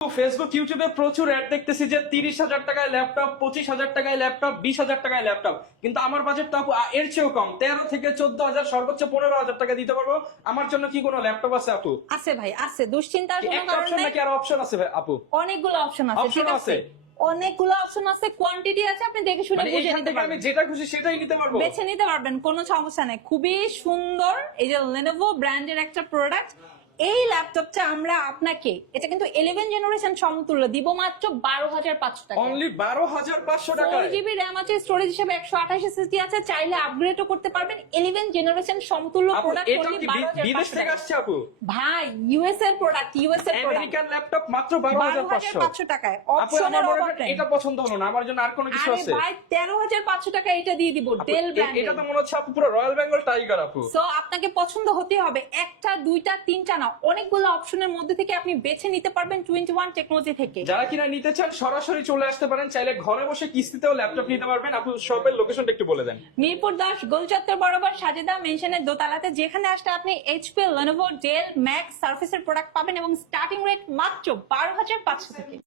Facebook ইউটিউবে প্রচুর add দেখতেছি যে 30,000 টাকায় ল্যাপটপ, 25,000 টাকায় ল্যাপটপ, 20,000 টাকায় ল্যাপটপ, কিন্তু আমার বাজেট তো এর চেয়েও কম। 13 থেকে 14,000, সর্বোচ্চ 15,000 টাকা দিতে পারবো। আমার জন্য কি কোনো ল্যাপটপ আছে আপু? আছে ভাই, আছে, দুশ্চিন্তার কোনো একটা কারণ অপশন নাই। নাকি আরো অপশন আছে ভাই আপু? অনেকগুলো অপশন আছে, অপশন ঠিক আছে? আছে, অনেকগুলো অপশন আছে, কোয়ান্টিটি আছে, আপনি দেখে শুনে মানে বুঝে এখান নিতে থেকে আমি পারবেন, যেটা খুশি সেটাই নিতে পারবো? বেছে নিতে পারবেন, কোনো সমস্যা নেই। খুবই সুন্দর এই যে Lenovo ব্র্যান্ডের একটা প্রোডাক্ট। এই ল্যাপটপটা আমরা আপনাকে, এটা কিন্তু 11 জেনারেশন সমতুল্য, দিব মাত্র 12,500 টাকা। অনলি 12,500 টাকা। 4GB RAM আছে, স্টোরেজ হিসেবে 128 SSD আছে, চাইলে আপগ্রেডও করতে পারবেন। 11 জেনারেশন সমতুল্য আপু প্রোডাক্ট এটা কি বিদেশ থেকে আসছে আপু? ভাই, ইউএস এর প্রোডাক্ট, ইউএস এর প্রোডাক্ট, আমেরিকান ল্যাপটপ মাত্র 12,500 টাকায়। আপু অপশনের আমার অভাব নেই। এটা পছন্দ হলো না, আমার জন্য আর কোনো কিছু আরে আছে? ভাই, 13,500 টাকা এটা দিয়ে দিব, আপু, ডেল ব্র্যান্ডের। এটা তো মনে হচ্ছে আপু পুরো রয়্যাল বেঙ্গল টাইগার আপু। সো আপনাকে পছন্দ হতে হবে, একটা দুইটা তিনটা না, অনেকগুলো অপশনের মধ্যে থেকে আপনি বেছে নিতে পারবেন 21 টেকনোলজি থেকে। যারা কিনা নিতে চান সরাসরি চলে আসতে পারেন, চাইলে ঘরে বসে কিস্তিতেও ল্যাপটপ নিতে পারবেন। আপু শপের লোকেশনটা একটু বলে দেন। মিরপুর 10 গোলচত্বর বরাবর সাজেদা মেনশনের দোতলাতে, যেখানে আসলে আপনি এইচপি, Lenovo, ডেল, ম্যাক, সার্ফেসের প্রোডাক্ট পাবেন এবং স্টার্টিং রেট মাত্র 12,500 থেকে।